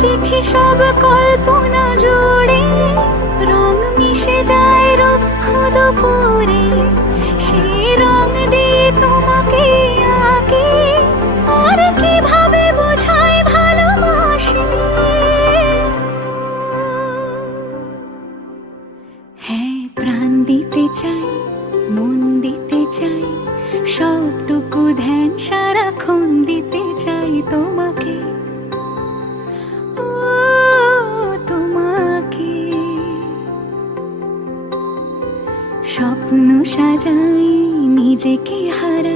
চিঠি সব কল্পনা জুড়ে, রং মিশে যায় রুক্ষ দুপুরে, সেই রং দিয়ে তোমাকে আঁকি, আর কিভাবে বোঝাই ভালোবাসি। হ্যাঁ, প্রাণ দিতে চাই, মন দিতে চাই, সবটুকু ধ্যান সারাক্ষণ দিতে চাই তোমাকে, ও তোমাকে। স্বপ্ন সাজাই, নিজেকে হারাই,